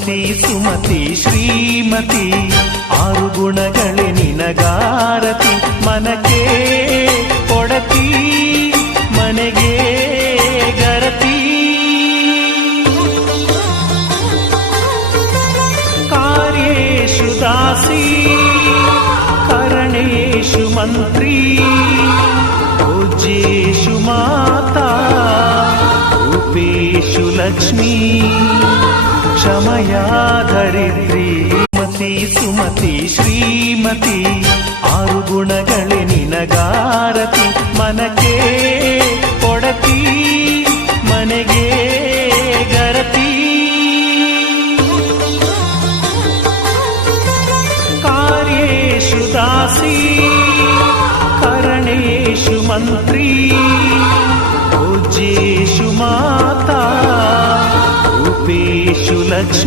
ಸುಮತಿ ಸುಮತಿ ಶ್ರೀಮತಿ ಆರು ಗುಣಗಳೇ ನಿನಗಾರತಿ ಮನಕ್ಕೆ ಕೊಡತಿ ಮನೆಗೆ ಗರತಿ ಕಾರ್ಯೇಷು ದಾಸಿ ಕರಣೇಷು ಮಂತ್ರಿ ಪೂಜ್ಯೇಷು ಮಾತಾ ರೂಪೇಷು ಲಕ್ಷ್ಮೀ ಕ್ಷಮಯಾ ಧರಿತ್ರಿ ಸುಮತಿ ಸುಮತಿ ಶ್ರೀಮತಿ ಆರು ಗುಣಗಳೇ ನಿನಗಾರತಿ ಮನಕ್ಕೆ ಕೊಡತಿ ಮನೆಗೆ ಗರತಿ ಕಾರ್ಯೇಷು ದಾಸಿ ಕರಣೇಷು ಮಂತ್ರಿ ಪೂಜ್ಯೇಷು ಮಾತಾ ರೂಪೇಷು ಲಕ್ಷ್ಮೀ